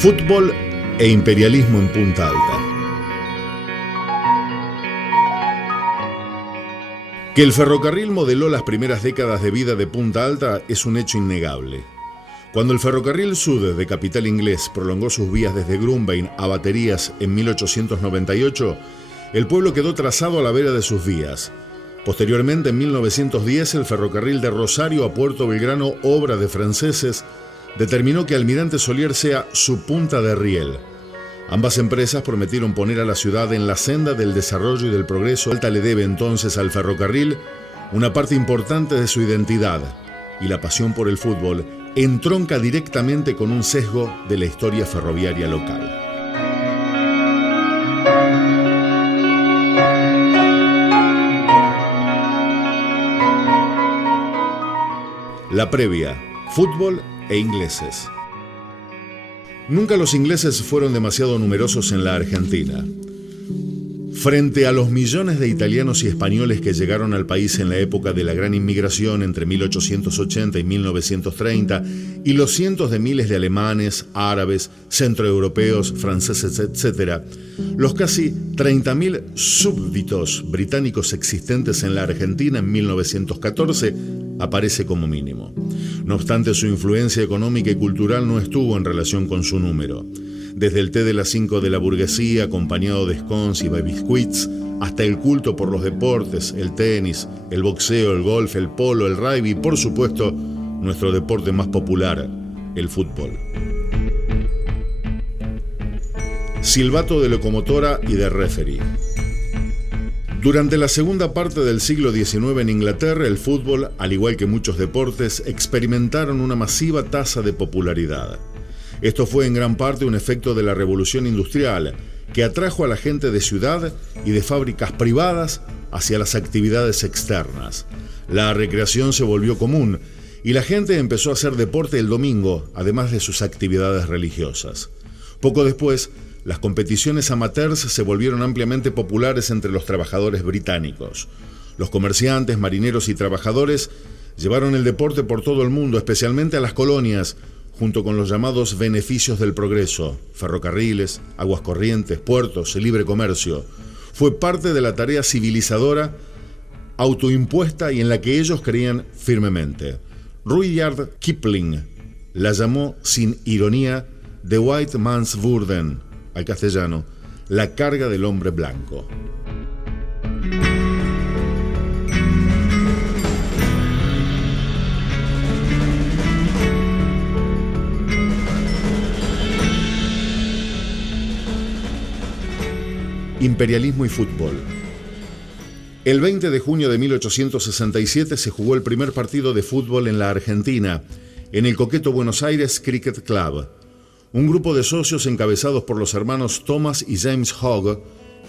Fútbol e imperialismo en Punta Alta. Que el ferrocarril modeló las primeras décadas de vida de Punta Alta es un hecho innegable. Cuando el ferrocarril Sud de capital inglés prolongó sus vías desde Grumbein a Baterías en 1898, el pueblo quedó trazado a la vera de sus vías. Posteriormente, en 1910, el ferrocarril de Rosario a Puerto Belgrano, obra de franceses, determinó que Almirante Solier sea su punta de riel. Ambas empresas prometieron poner a la ciudad en la senda del desarrollo y del progreso. Alta le debe entonces al ferrocarril una parte importante de su identidad, y la pasión por el fútbol entronca directamente con un sesgo de la historia ferroviaria local. La previa, fútbol e ingleses. Nunca los ingleses fueron demasiado numerosos en la Argentina. Frente a los millones de italianos y españoles que llegaron al país en la época de la gran inmigración entre 1880 y 1930, y los cientos de miles de alemanes, árabes, centroeuropeos, franceses, etc., los casi 30.000 súbditos británicos existentes en la Argentina en 1914 aparece como mínimo. No obstante, su influencia económica y cultural no estuvo en relación con su número. Desde el té de las 5 de la burguesía, acompañado de scones y biscuits, hasta el culto por los deportes, el tenis, el boxeo, el golf, el polo, el rugby y, por supuesto, nuestro deporte más popular, el fútbol. Silbato de locomotora y de referee. Durante la segunda parte del siglo XIX en Inglaterra, el fútbol, al igual que muchos deportes, experimentaron una masiva tasa de popularidad. Esto fue en gran parte un efecto de la revolución industrial, que atrajo a la gente de ciudad y de fábricas privadas hacia las actividades externas. La recreación se volvió común y la gente empezó a hacer deporte el domingo, además de sus actividades religiosas. Poco después, las competiciones amateurs se volvieron ampliamente populares entre los trabajadores británicos. Los comerciantes, marineros y trabajadores llevaron el deporte por todo el mundo, especialmente a las colonias, junto con los llamados beneficios del progreso: ferrocarriles, aguas corrientes, puertos, el libre comercio. Fue parte de la tarea civilizadora autoimpuesta y en la que ellos creían firmemente. Rudyard Kipling la llamó sin ironía The White Man's Burden, al castellano, la carga del hombre blanco. Imperialismo y fútbol. El 20 de junio de 1867 se jugó el primer partido de fútbol en la Argentina, en el coqueto Buenos Aires Cricket Club. Un grupo de socios encabezados por los hermanos Thomas y James Hogg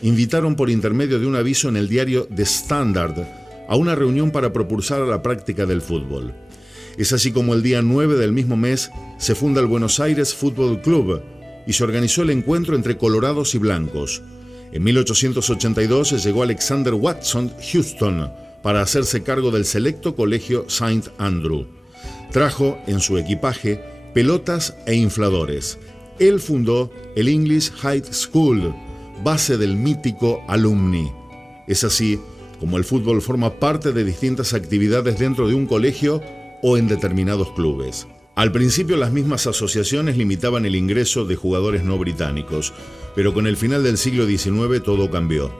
invitaron por intermedio de un aviso en el diario The Standard a una reunión para propulsar a la práctica del fútbol. Es así como el día 9 del mismo mes se funda el Buenos Aires Football Club y se organizó el encuentro entre colorados y blancos. En 1882 llegó Alexander Watson Houston para hacerse cargo del selecto colegio St. Andrew. Trajo en su equipaje pelotas e infladores. Él fundó el English High School, base del mítico Alumni. Es así como el fútbol forma parte de distintas actividades dentro de un colegio o en determinados clubes. Al principio las mismas asociaciones limitaban el ingreso de jugadores no británicos, pero con el final del siglo XIX todo cambió.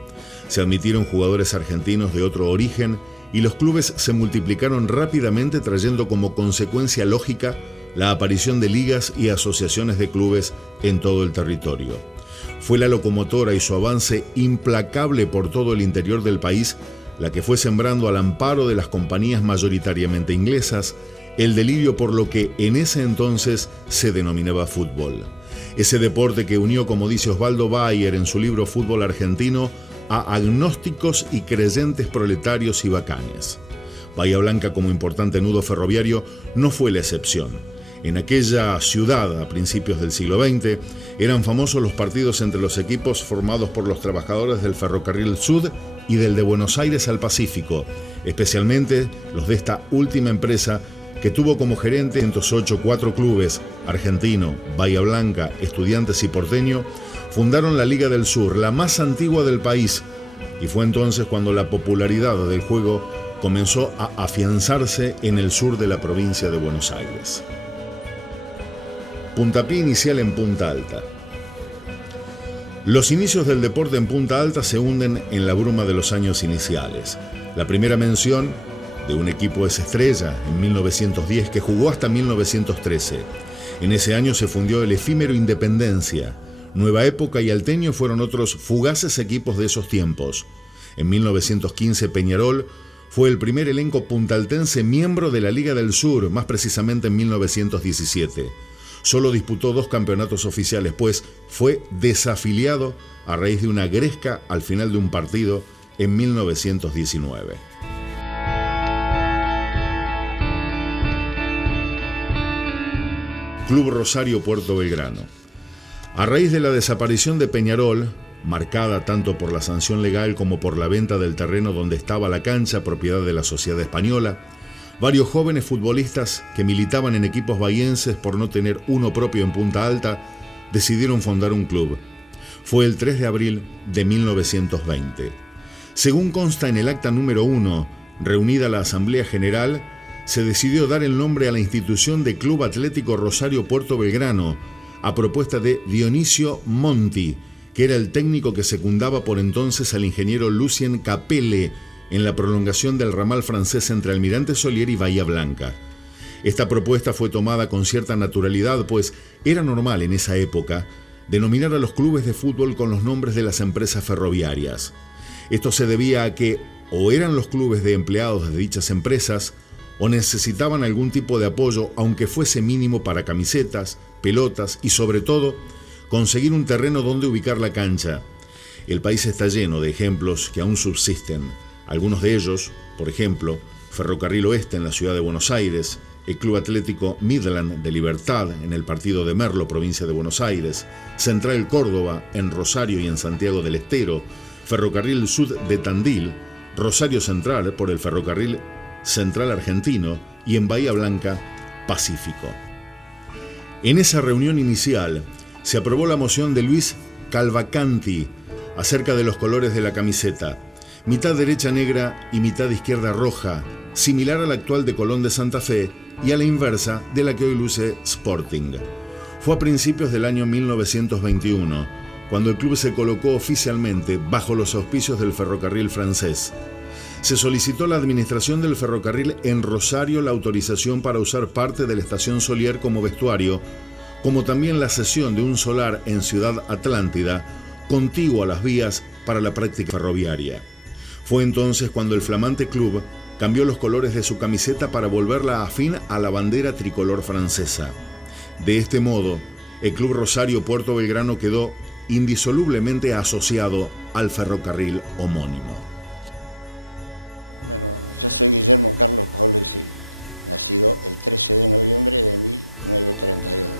Se admitieron jugadores argentinos de otro origen y los clubes se multiplicaron rápidamente, trayendo como consecuencia lógica la aparición de ligas y asociaciones de clubes en todo el territorio. Fue la locomotora y su avance implacable por todo el interior del país la que fue sembrando al amparo de las compañías mayoritariamente inglesas el delirio por lo que en ese entonces se denominaba fútbol. Ese deporte que unió, como dice Osvaldo Bayer en su libro Fútbol Argentino, a agnósticos y creyentes proletarios y bacanes. Bahía Blanca, como importante nudo ferroviario, no fue la excepción. En aquella ciudad, a principios del siglo XX, eran famosos los partidos entre los equipos formados por los trabajadores del Ferrocarril Sud y del de Buenos Aires al Pacífico, especialmente los de esta última empresa, que tuvo como gerente en 108 4 clubes, Argentino, Bahía Blanca, Estudiantes y Porteño, fundaron la Liga del Sur, la más antigua del país, y fue entonces cuando la popularidad del juego comenzó a afianzarse en el sur de la provincia de Buenos Aires. Puntapié inicial en Punta Alta. Los inicios del deporte en Punta Alta se hunden en la bruma de los años iniciales. La primera mención de un equipo es Estrella en 1910, que jugó hasta 1913. En ese año se fundió el efímero Independencia. Nueva Época y Alteño fueron otros fugaces equipos de esos tiempos. En 1915 Peñarol fue el primer elenco puntaltense miembro de la Liga del Sur, más precisamente en 1917. Solo disputó 2 campeonatos oficiales, pues fue desafiliado a raíz de una gresca al final de un partido en 1919. Club Rosario Puerto Belgrano. A raíz de la desaparición de Peñarol, marcada tanto por la sanción legal como por la venta del terreno donde estaba la cancha, propiedad de la Sociedad Española, varios jóvenes futbolistas que militaban en equipos bahienses por no tener uno propio en Punta Alta, decidieron fundar un club. Fue el 3 de abril de 1920. Según consta en el acta número 1, reunida la Asamblea General, se decidió dar el nombre a la institución de Club Atlético Rosario Puerto Belgrano, a propuesta de Dionisio Monti, que era el técnico que secundaba por entonces al ingeniero Lucien Capelle en la prolongación del ramal francés entre Almirante Solier y Bahía Blanca. Esta propuesta fue tomada con cierta naturalidad, pues era normal en esa época denominar a los clubes de fútbol con los nombres de las empresas ferroviarias. Esto se debía a que o eran los clubes de empleados de dichas empresas o necesitaban algún tipo de apoyo, aunque fuese mínimo, para camisetas, pelotas y, sobre todo, conseguir un terreno donde ubicar la cancha. El país está lleno de ejemplos que aún subsisten. Algunos de ellos, por ejemplo, Ferrocarril Oeste en la ciudad de Buenos Aires, el Club Atlético Midland de Libertad en el partido de Merlo, provincia de Buenos Aires, Central Córdoba en Rosario y en Santiago del Estero, Ferrocarril Sud de Tandil, Rosario Central por el Ferrocarril Central Argentino y en Bahía Blanca, Pacífico. En esa reunión inicial se aprobó la moción de Luis Calvacanti acerca de los colores de la camiseta, mitad derecha negra y mitad izquierda roja, similar a la actual de Colón de Santa Fe y a la inversa de la que hoy luce Sporting. Fue a principios del año 1921, cuando el club se colocó oficialmente bajo los auspicios del ferrocarril francés. Se solicitó a la administración del ferrocarril en Rosario la autorización para usar parte de la estación Solier como vestuario, como también la cesión de un solar en Ciudad Atlántida, contiguo a las vías para la práctica ferroviaria. Fue entonces cuando el flamante club cambió los colores de su camiseta para volverla afín a la bandera tricolor francesa. De este modo, el Club Rosario Puerto Belgrano quedó indisolublemente asociado al ferrocarril homónimo. Bueno, yo soy Guillermo Carlos Paulesi, nacido el 13 de noviembre de 1932.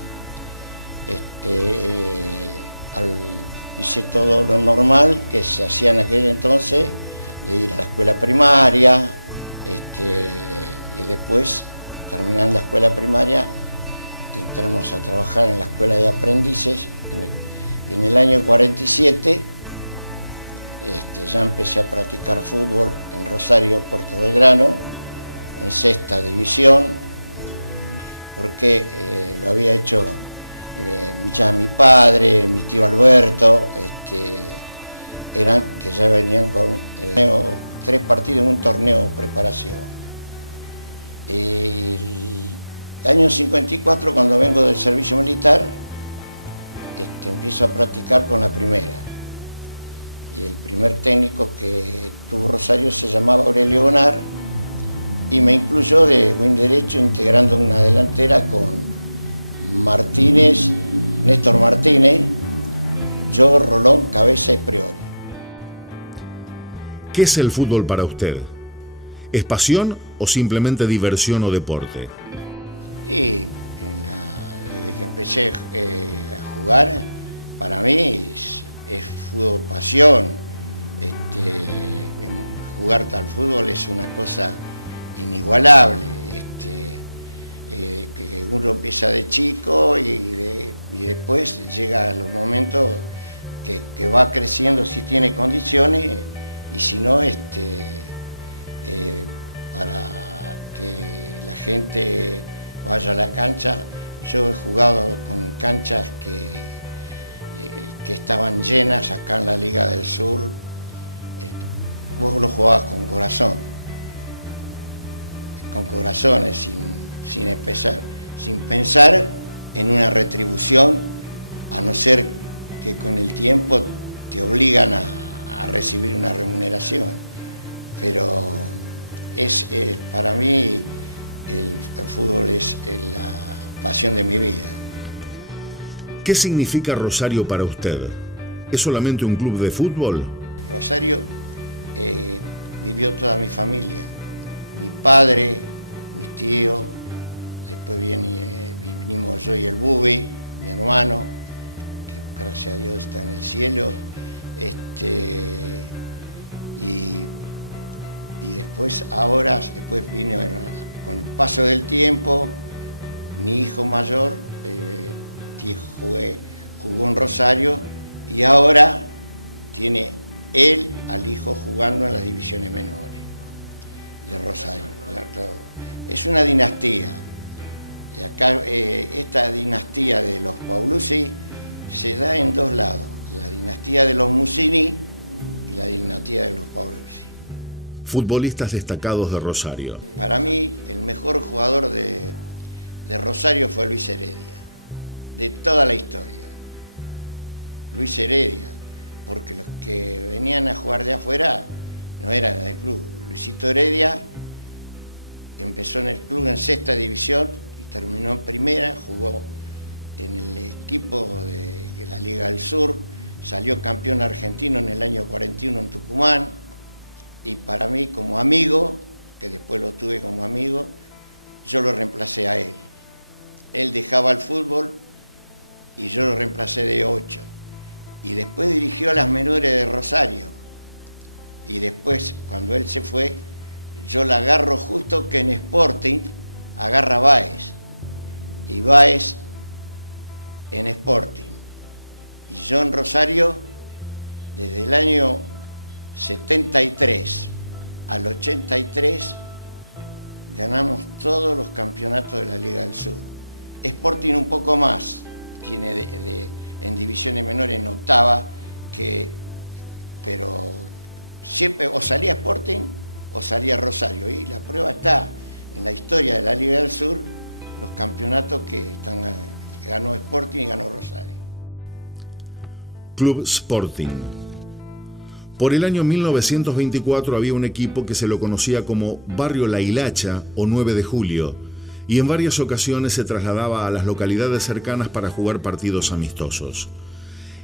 Hice todo lo normal que se hacía en aquel entonces, de ir a la escuela primaria, y después, terminando la escuela primaria, entramos a trabajar en la escuela de aprendices. En el año 47 ya empecé a practicar fútbol en Rosario, Puerto Belgrano, en 6ª división, porque lo había hecho ya mi padre, mi tío Alberto, eran que ya venían con 3 partidos en un torneo preparación. El año 54, cuando vengo del servicio militar, empiezo a practicar con la primera. Y el primer técnico que tuvo Rosario se llamaba Aurelio Bonar y me incluyó de wing derecho, integrando una delantera con Martínez, Néstor Martínez, yo, Rolón, Cabeza y Priori. ¿Qué es el fútbol para usted? ¿Es pasión o simplemente diversión o deporte? Y desde que empecé a jugar, para mí es fútbol pasión. Jugar tal fútbol es una cosa inigualable. que uno empieza de chico y después llega a los momentos que va creciendo si tiene condiciones, y si no, para que la gente vaya a la cancha. Yo he jugado con canchas que estaban llenas acá en la Liga del Sur. Vos lo jugabas con corazón, con corazones, sin pensar en una retribución, a no ser que con el tiempo te obligan a recibir una remuneración. Pero para mí el fútbol es la pasión de mi vida. ¿Qué significa Rosario para usted? ¿Es solamente un club de fútbol? Rosario vivió toda mi familia, mi padre, mis tíos, después vinimos yo y el Bubi, mi hermano, que gracias a Dios está en el cielo, y después vino con el paso del tiempo, mi hijo mayor jugó en Rosario, y ahora tiene él al hijo jugando en las divisiones menores de Rosario. Es una dinastía, y acá esta dinastía de los Paulucci se da en dos lados: la dinastía de los Mussini y la dinastía de los Paulucci. Futbolistas destacados de Rosario. Para mí, el mejor jugador de Rosario fue Luis Heredia, de toda la historia. Luis Heredia, porque los que venían a jugar de afuera no eran del club. Luisito Heredia empezó en el club en 6ª división y terminó en primera, jugó en el equipo de la Liga del Sur, salió campeón argentino en el año 41 en Tucumán, y para mí, como amigo, que después lo tuve como amigo, yo lo reemplacé a él. Él dejaba el fútbol y yo lo reemplacé de 8. Y después dirigió a las menores de Rosario. Y después, cuando él se fue, yo la agarro justo que en Sporting agarra a Báez. Y Báez en Sporting. Y yo en Rosario, desde el año 73 al 83, ganamos todos los campeonatos de la Liga del Sur. Sporting un poco más, tiene en divisiones menores en 8ª, pero siempre o salía Sporting o salía Rosario, y la prueba está en la historia de la Liga del Sur, los campeonatos que ganó Sporting y ganó Rosario. Club Sporting. Por el año 1924 había un equipo que se lo conocía como Barrio La Hilacha o 9 de Julio, y en varias ocasiones se trasladaba a las localidades cercanas para jugar partidos amistosos.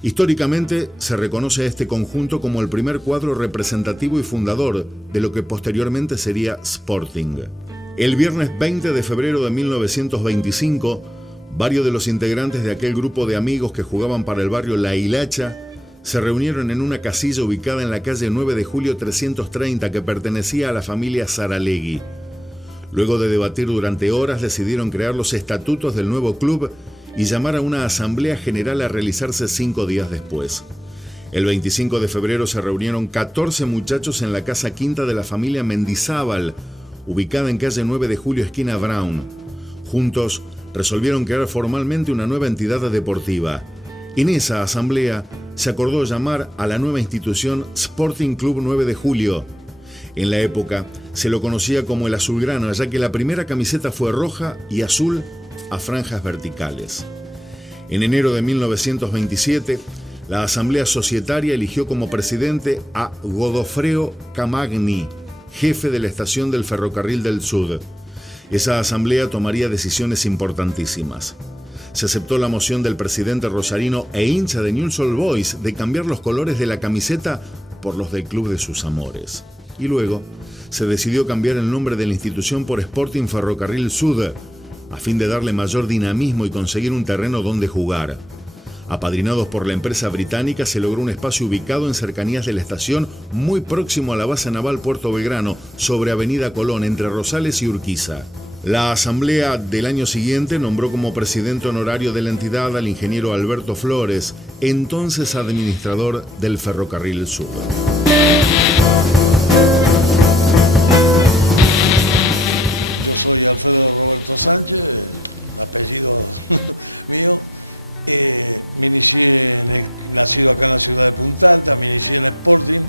Históricamente se reconoce a este conjunto como el primer cuadro representativo y fundador de lo que posteriormente sería Sporting. El viernes 20 de febrero de 1925, varios de los integrantes de aquel grupo de amigos que jugaban para el barrio La Hilacha se reunieron en una casilla ubicada en la calle 9 de Julio 330 que pertenecía a la familia Saralegui. Luego de debatir durante horas, decidieron crear los estatutos del nuevo club y llamar a una asamblea general a realizarse 5 días después. El 25 de febrero se reunieron 14 muchachos en la casa quinta de la familia Mendizábal, ubicada en calle 9 de Julio, esquina Brown. Juntos resolvieron crear formalmente una nueva entidad deportiva. En esa asamblea se acordó llamar a la nueva institución Sporting Club 9 de Julio. En la época se lo conocía como el azulgrana, ya que la primera camiseta fue roja y azul a franjas verticales. En enero de 1927, la Asamblea Societaria eligió como presidente a Godofredo Camagni, jefe de la estación del Ferrocarril del Sud. Esa asamblea tomaría decisiones importantísimas. Se aceptó la moción del presidente rosarino e hincha de Newell's Old Boys de cambiar los colores de la camiseta por los del club de sus amores. Y luego se decidió cambiar el nombre de la institución por Sporting Ferrocarril Sud, a fin de darle mayor dinamismo y conseguir un terreno donde jugar. Apadrinados por la empresa británica, se logró un espacio ubicado en cercanías de la estación, muy próximo a la base naval Puerto Belgrano, sobre Avenida Colón, entre Rosales y Urquiza. La asamblea del año siguiente nombró como presidente honorario de la entidad al ingeniero Alberto Flores, entonces administrador del Ferrocarril Sur. Yo soy Alfredo Roberto Sánchez, apellido mío. Me inicié, nacido acá en la ciudad de Punta Alta, me inicié en Sporting,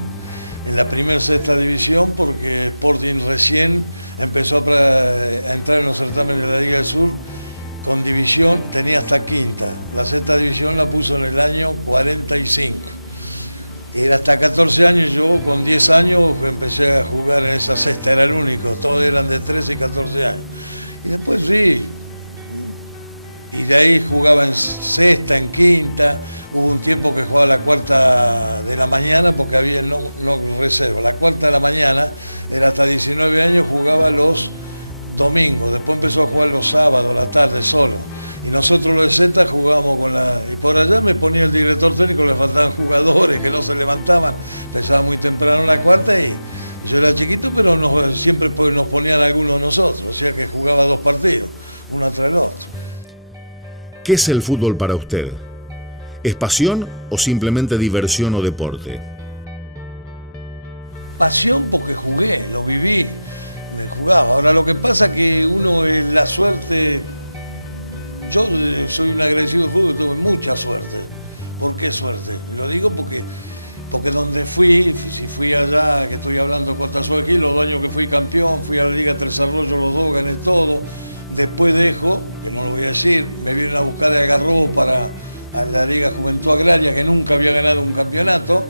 en la primera sexta división, porque Sporting recién empezó a entrar en los certámenes de la Liga del Sur con división, tenía hasta quinta. La sexta división la puso en el año 45. Era hasta 14 años, yo con 10 años empecé a jugar en esa sexta, era el único, todos eran de 13 y 14 años. Y después sí, y de ahí jugaba en sexta, en quinta, hubo un tiempo que jugaba la cuarta de la mañana porque había no reserva. La cuarta de la mañana era hasta 19 años, jugaba los domingos, después empezó a jugar los sábados, la tarde solo. Y nosotros los de Z jugábamos con la... Y por allá me ponía el director técnico, le faltaban jugadores que no se levantaban, empezaba muy temprano la cuarta y yo era chiquito, pero siempre nos ponían algunos de nosotros, o sea que jugaba 2 partidos, uno tras el otro. ¿Qué es el fútbol para usted? ¿Es pasión o simplemente diversión o deporte? Pasión porque jugué, lo viví, me jugaba. Ahora lo que pasa es que uno es la suerte. Yo soy un agradecido de fútbol, tuve mucha suerte. ¿Por qué suerte? Lo digo porque donde fui, si fui allá, que estoy hablando de Costa Azul, los 2 años que fui campeón, fui a la Liga Tres Arroyos, los 2, gané todo. Después dejo, que no lo voy a decir, me vienen a buscar de Algarrobo para a la Liga Juventud Agraria, que nunca había ganado un campeonato,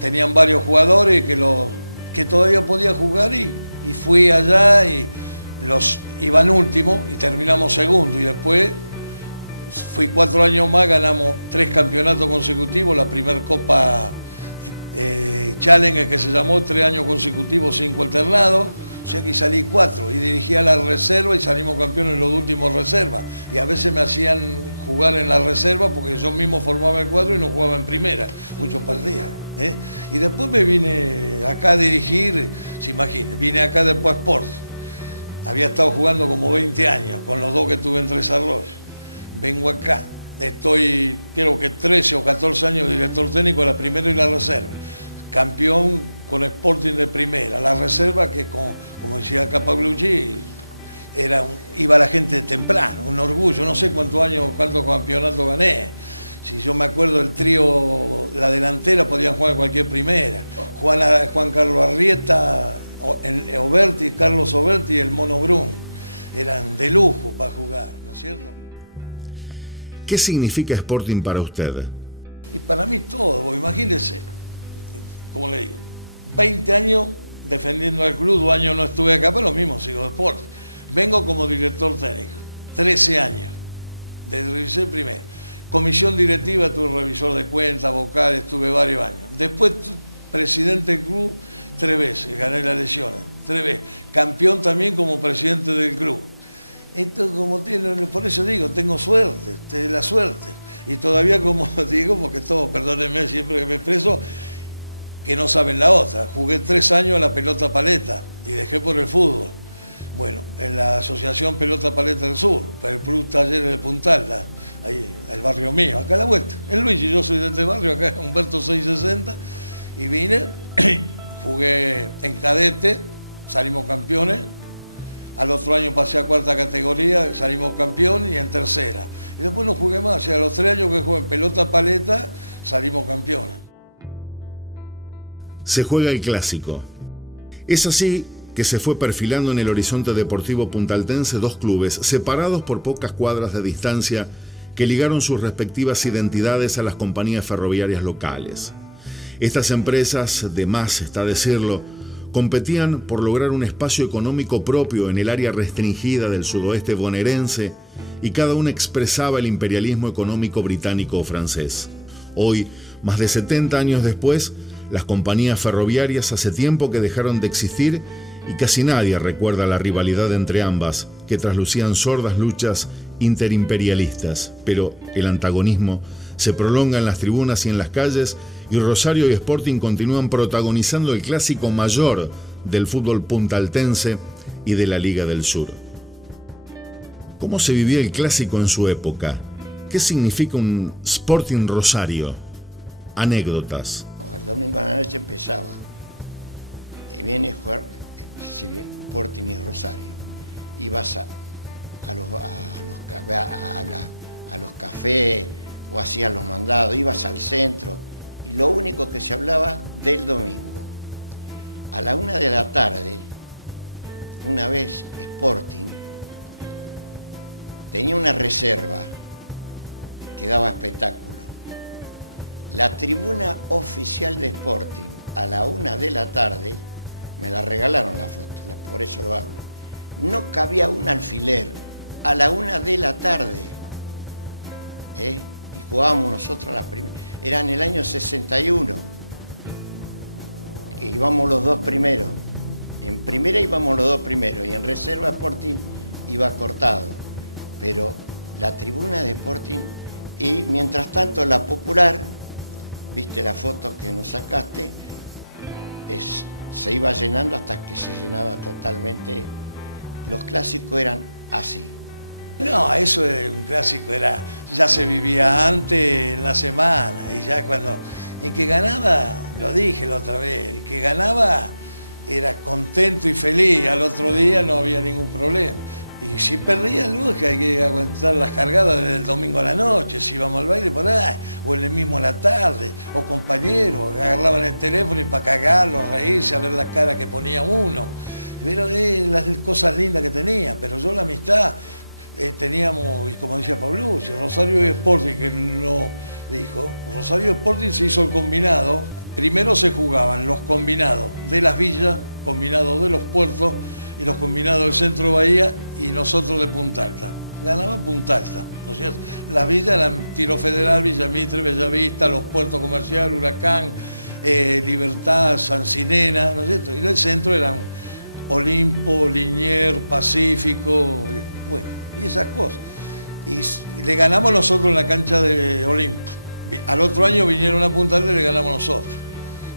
tenían varios jugadores que todavía podía jugar y fui allá y los iban último y terminamos segundo. Y después fui 4 años más, ganamos 3 campeonatos consecutivos, la primer Copa Challenge que se llamó, 3 años consecutivos, 5 alternados. O sea que salí 4 y dirigía la reserva y salimos campeones en los últimos reservas. Y a veces me hacían jugar en la reserva porque yo mismo formaba el cuadro y no jugaba en primera, muchos partidos. Y después me vine acá a dirigir, se imagina, vine acá después a Sport. Había estado jugando como 20 años con los 2 que tuve en Tres Arroyos. Vengo acá, estoy creo que 13 o 14 años de director técnico de la primera y la reserva. Campeón con Sporting de primera, la reserva que como decía Capaglucci, iba la gente temprano, un orgullo, no sé cuántos campeonatos gané. Si yo me acuerdo el trío, la delantera podían jugar cualquier primera, Juan Carlos Arrieta, Carlos Oberti y el Mono Brun, eran de lujo para jugar, ¿no es cierto? ¿Qué significa Sporting para usted? Y para mí todo, porque imagínense, como le digo, 20 años defendiendo al club, 2 años no estuve acá, pero lo mismo, sigo de Sporting. Vengo como director técnico, 13 años, desde revisé primero. Comisión directiva, tuve revisor de cuentas, vocal, estuve varios años. Después, presidente del club, 3 veces, gané las elecciones, 3 veces. Campeón también como presidente del club. Esto por eso digo, tengo suerte, la suerte. Y todavía como digo, porque todos, perdónenme siempre que me expreso, que no saben la otra. Jugué 3 años a la pelota paleta y dejé por el fútbol. Bueno, en la Asociación Pelota Paleta del Sur, para el Club Talleres de Punta Alta, ahí, el barrio mío, acá a la vuelta. En Luis, y yo soy de este barrio, acá Humberto 660, y vine, jugué en cadete, salimos campeones. Al otro año pasé a 4ª categoría, salimos campeón y en 3ª. Y después no jugué más, o sea, a los 3 años que jugué en pelota paleta, salimos campeones. Se juega el clásico. Es así que se fue perfilando en el horizonte deportivo puntaltense 2 clubes, separados por pocas cuadras de distancia, que ligaron sus respectivas identidades a las compañías ferroviarias locales. Estas empresas, de más está decirlo, competían por lograr un espacio económico propio en el área restringida del sudoeste bonaerense y cada una expresaba el imperialismo económico británico o francés. Hoy, más de 70 años después, las compañías ferroviarias hace tiempo que dejaron de existir y casi nadie recuerda la rivalidad entre ambas, que traslucían sordas luchas interimperialistas, pero el antagonismo se prolonga en las tribunas y en las calles, y Rosario y Sporting continúan protagonizando el clásico mayor del fútbol puntaltense y de la Liga del Sur. ¿Cómo se vivía el clásico en su época? ¿Qué significa un Sporting Rosario? Anécdotas. El domingo a la noche empezaba. Y viene a jugar Sporting y Rosario. Ibas a los cafés o hacías los mandados, ibas al centro. Y lo único que se hablaba del domingo. A la 1 de la tarde, una vez Sporting tenía una reserva que daba espectáculo. La tribuna oficial de Sporting, a la 1 de la tarde, me la regalaron la foto, por eso lo hablo. No cabía un alfiler, a la 1 de la tarde. Y jugábamos nosotros la primera. Era en el año 61. Y íbamos los dos primeros. En primera íbamos los dos primeros y en reserva Sporting iba cortado. Pero la tribuna de Sporting, y mientras tanto la popular, viste la foto que nos sacaste, se iba llenando hasta que se llenaba totalmente. Los clásicos eran así. No, eso es un clásico, ya se vivía antes en la semana, y ya cuando el que ganaba, lo dije la otra vez, el que ganaba era contento y feliz, al otro día no había ningún problema. Y si perdía luz, que hay que aguantar las cargadas desde el domingo a la noche, si íbamos al baile por ahí, o en el mismo a la tarde, o compañeros, agarraban el teléfono y para cagarlo, reírse, a ver la cara que ponía uno. Pero las cosas lindas que tenía, pero yo la amistad teníamos, y como decía Paulucci, Rosario y Sporting, que lo dijo, Rosario Sporting se hizo el combinado. Primero se jugaban los combinados de las villas, combinados de los puertos y los combinados del centro de Bahía y nosotros de Punta Alta. Ganaba Punta Alta, ¿no es cierto? Las villas eran Tiro Federal, Villa Mitre, Bellavista, los puertos comerciales, Huracán, Libertad, Sancinena, ¿no es cierto? Y el centro eran Olimpo, Liniers, Pacífico, bueno, y esas cosas. Y le ganamos nosotros en la cancha de Olimpo. Al otro año vinieron a Punta Alta y le ganamos nosotros.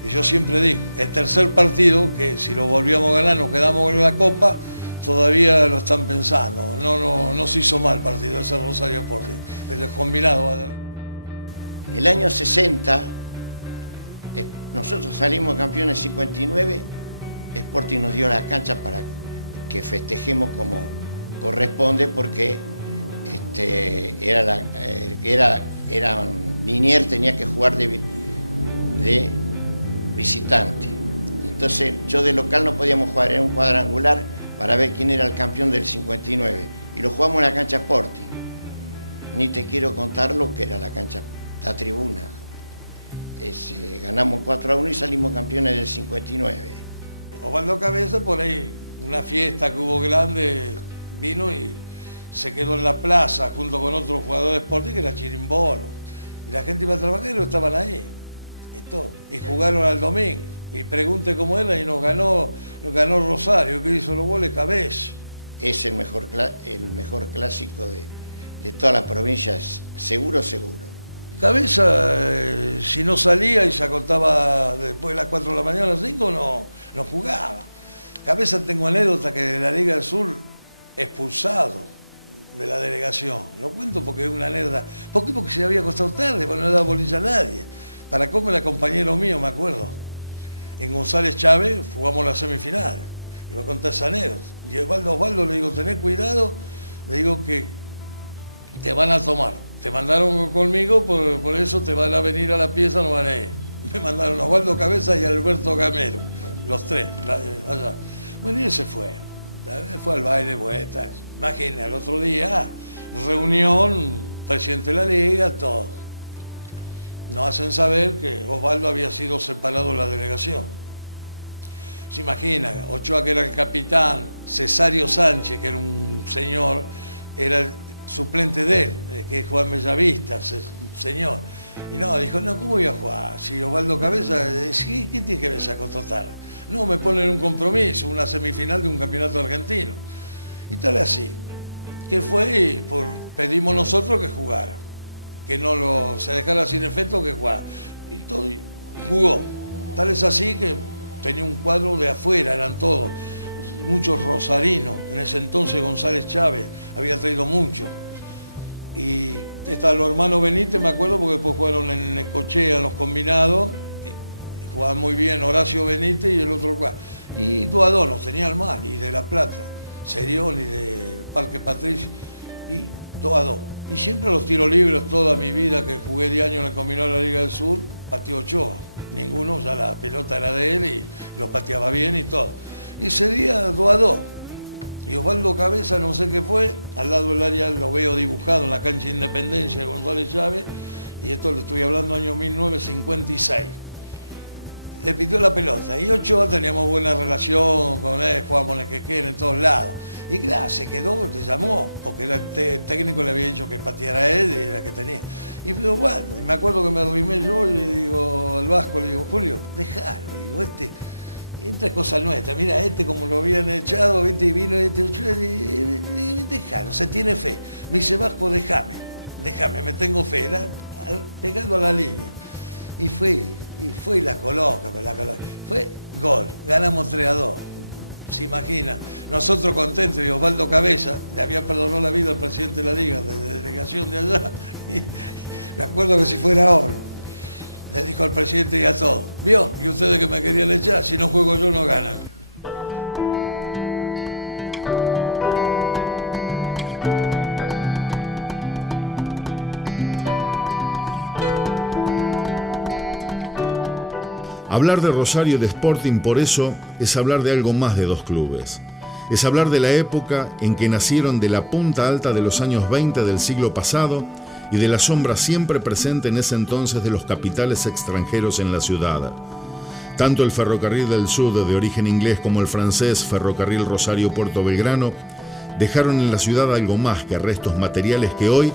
Y yo siempre digo, el tercer partido, que si lo volvíamos a ganar nos quedamos con la Copa, todavía lo están pensando. No se hizo mal el partido ese Rosario Sporting. El combinado va a dar. En el año 60, nosotros salimos campeones 59, Sporting nos dio la cancha para que festejemos como corresponde, porque Liniers tenía que jugar de visitante. Entonces yo de local no podíamos jugar, era un cuadrangular para ver quién era el campeón del 59. Y lo jugamos en la cancha Sporting. Ni te quiero contar lo que era la cancha, la tribuna. Ganamos 4-1 y salimos campeones del 59. Osvaldo Cabeza, por ahí, una fiesta que hubo grande, vino y se quedó en la plaza junto con otro jugador de Sporting que era Chirimbolo. Y la gente iba a trabajar y estaban ahí. Y jugaron al domingo. Y pregunte cómo era y nos ganó Rosario, que hizo los goles Cabeza. Es el mejor clásico de todas las provincias, seguro. Cabeza, si no salía y se acostaba después de las 4 de la mañana a las 5, no jugaba. Cabeza, tengo anécdota que de la Liga del Sur, expulsado de la delegación. Lo cuento porque es una anécdota. ¿Por qué? Porque se había acostado tarde, porque no le daba bolilla a nadie. Para cómo era compañero mío, me acuerdo. En González Chávez jugamos la semifinal. Iba a contar esa anécdota. Y Osvaldo le digo, tenés cuidado, le digo que te van a tomar. Te mandaron conmigo, por eso te van a venir a la pieza, no van a ir. Me mandaron a Osvaldo Cabeza y a Alberto Gamero, los tres, allá. Bueno, y él se fue. Fue al baile, vueltas. Imagínate, al otro día, reunión, presidente de la liga, todo. Nos hacen saber que Osvaldo había sido separado de la delegación. Se imagina, Ochoa, que era el capitán, Cesario Sánchez, que era un señor, era el suplente de él, que es Juan Bellavista, señor. Y no, dijo, no, ¿cómo voy a jugar? Si Osvaldo Cabeza, ¿qué tiene que ver esa cototada? No, me ponen un compromiso, una semifinal de un campeonato argentino. Y tal así, que fue y pedimos nosotros que jugara, que no se dejara sin efecto, que jugara. Y todo jugó. Tal es así que tenía un cuadro de afuera, eran todos. muchos rosarinos. En ese entonces González Chávez había traído mucho. Y estaban los hermanos Benítez, me acuerdo, porque después jugaron en Necochea, en los combinados. Jugaban muy bien Horacio Benítez y el otro. Y Duadó nos tenía al mar, y de La Plata, Serión y de Parque Patricio, y Duadó. Y siempre los tiros libres, toda mi vida que jugué 10 años en el combinado de la Liga del Sur, pateó Ochoa. Ninguno, ya la pelota era de él y los pateaba bien y todo. Y ese día Duadó. Y Osvaldo Cabeza, no sé qué fue, al lado del área lo veo dibujado en la cancha de Independencia de González Chávez, y esto le estoy hablando año 1956. Le pidió la pelota, y Ochoa teníamos buena relación con él, jugábamos en el Quequén, en todos lados. Y claro, se quedó, te llamó, porque era el técnico, le había dicho que pateara él, y era el que tenía. Y pero bueno, y me acuerdo que me arrimé yo y le digo al Vasco, le digo, Julio, déjalo, digo, entra cosa nuestra, mira, como lo habían echado, ¿viste? Y vino déjalo, se tiene fe. Me dice, Vasco, déjame, me tengo fe, era pegado a la línea. Y fue y la coloca. Fue gol, ganamos 3-2. Se imagina, nosotros contentos, y Osvaldo Cabeza le había perdonado la vida al presidente de la Liga, de delegación de allá, y me acuerdo que si fuera hoy, le dijo al presidente y a todos, ¿vio? Y ustedes que me querían echar, si no juego yo no ganan. Hablar de Rosario de Sporting, por eso, es hablar de algo más de dos clubes. Es hablar de la época en que nacieron de la punta alta de los años 20 del siglo pasado y de la sombra siempre presente en ese entonces de los capitales extranjeros en la ciudad. Tanto el ferrocarril del sur de origen inglés como el francés Ferrocarril Rosario-Puerto Belgrano dejaron en la ciudad algo más que restos materiales que hoy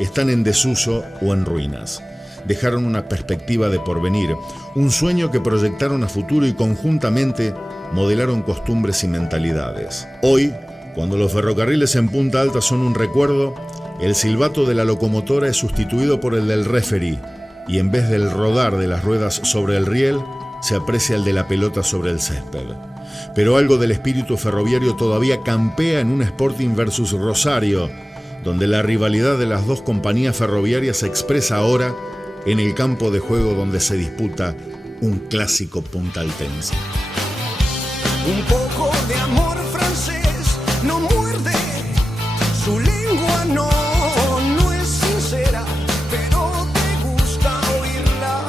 están en desuso o en ruinas. Dejaron una perspectiva de porvenir, un sueño que proyectaron a futuro y conjuntamente modelaron costumbres y mentalidades. Hoy, cuando los ferrocarriles en punta alta son un recuerdo, el silbato de la locomotora es sustituido por el del referee y en vez del rodar de las ruedas sobre el riel, se aprecia el de la pelota sobre el césped. Pero algo del espíritu ferroviario todavía campea en un Sporting versus Rosario, donde la rivalidad de las dos compañías ferroviarias se expresa ahora en el campo de juego donde se disputa un clásico puntaltense. Un poco de amor francés no muerde, su lengua no es sincera, pero te gusta oírla.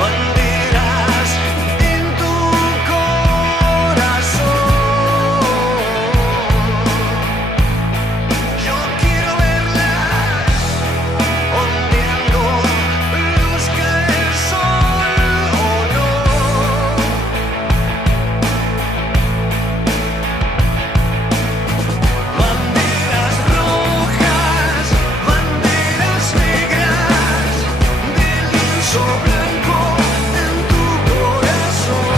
Banderas en tu corazón. Yo quiero verlas ondeando luz que el sol o no. Banderas rojas, banderas negras, del lienzo blanco en tu corazón.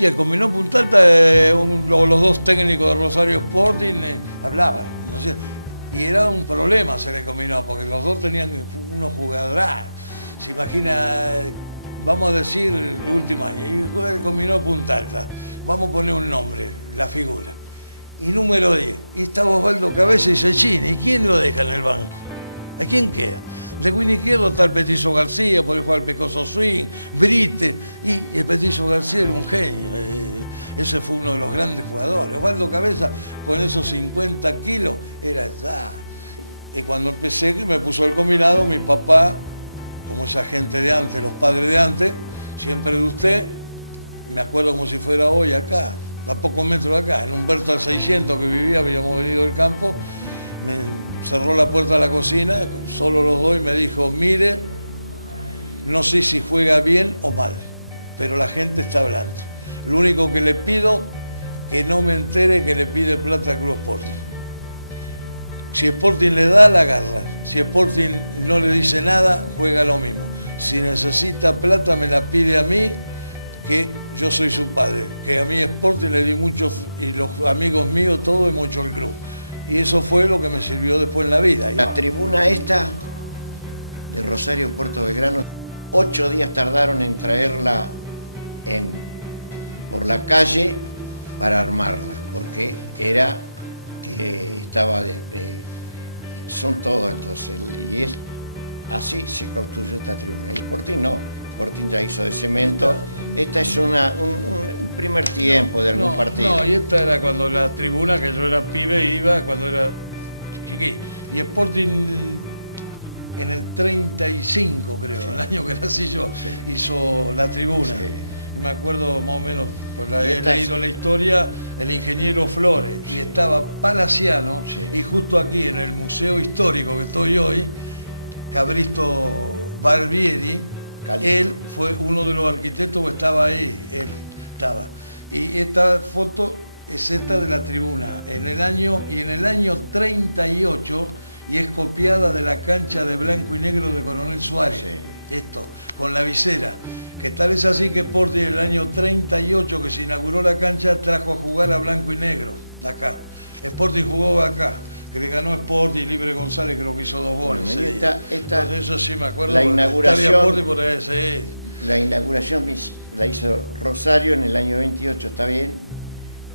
Y el combinado Punta Alta, los dos técnicos de Rosario Sporting hablaban, ¿no sé? Y era un problema hacer el combinado, porque los dos tenían unos jugadores. Se imagina, vamos a decir, el último año, y juega el combinado Punta Alta. Vamos a poner un nombre, la figura. Y número 10. Y estaba Osvaldo Cabeza y Cecchini. ¿Y quién lo deja en el banco? ¿A quién queda? De Win izquierdo está el Petizo García, por el jugar el Pecoso Swing, Brite, y el Petizo García era un genio. Ese fue uno de los grandes jugadores. Osvaldo Cabeza, con esos 50 kilos, era ya. Y cuando empecé, que me puso el combinado, mi papá, como esa gente de antes, los padres de antes, siempre de usted, me acuerdo como si fuera hoy acá, a pocos metros de acá, en Humberto al 600 que vivía, habíamos venido del campo, me cerró la puerta de la cocina, solo los dos, y me dijo, mire, no sé si juega bien o mal, pero la gente está hablando. Lo único que le pido, que no me entere que le pide plata al Club Sporting. Si Sporting le da, la agarra. Si Sporting no le dice nada, juega lo mismo. si necesita plata me la pide a mí, que yo soy su padre, que a mí Sporting le di mucho, y los amigos míos todos hemos hecho el club. Y eso fue lo que me sirvió después en la vida. La tribuna esta de Rosario Puerto Belgrano, 8 días tardaron en traerla por la calle para armarla, porque era que estaba son todos entonces, y es así se construyó esta tribuna. Y Sporting no, Sporting ya hizo de cemento. Esta es un primer tiempo de algún partido. No, y esta era cuando la tribuna, que yo era pibe, iba cuando era chiqui. Y Sporting en el 35, creo, el año que nací yo, hizo la tribuna. Sí. Y me acuerdo más o menos, pues he leído la historia, el ingeniero Flores, y estaba Palaciano, y justo aquí en el Museo Histórico que estoy hoy, Cabristo Barbieri, él fue uno de los arquitectos que estaba ahí, él estaba. Y esta foto es esta de la tribuna, en el año 38, y es copiada de la cancha de blanco y negro de Coronel Suárez, esto, con la visera. Que tal es así que Sporting en el año 38, que se inauguró la cancha, trajo a jugar a blanco y negro, acá. Sporting jugó acá, que le ganó Sporting, Libre González creo que hizo 2 goles. Bueno, eso sí me acuerdo. La inauguración, Sporting por ahí, la inauguración la hizo Rosario en el año 28, está bien,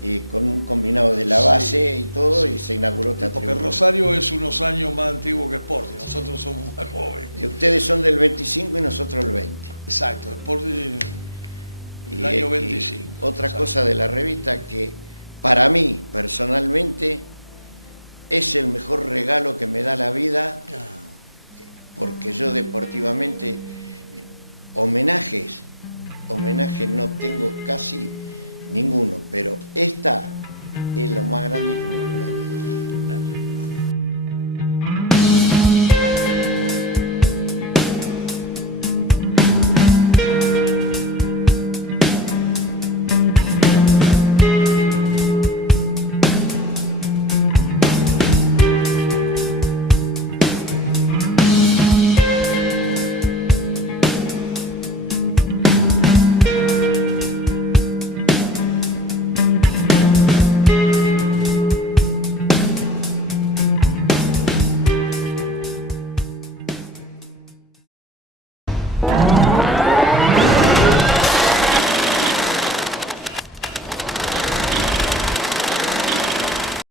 y con un combinado de la base y todo, y se inauguró esta tribuna. Porque Rosario es unos años más antiguo que Sporting, nosotros somos más jóvenes. Y ustedes son del 25 y nosotros el 20. Exacto, Sporting el año 25. Y otra cosa de la revista que para mí, personalmente, es el mejor regalo que me da la vida, porque yo deportivamente, homenajes no tengo casi ninguno, pero esta es lo más grande que me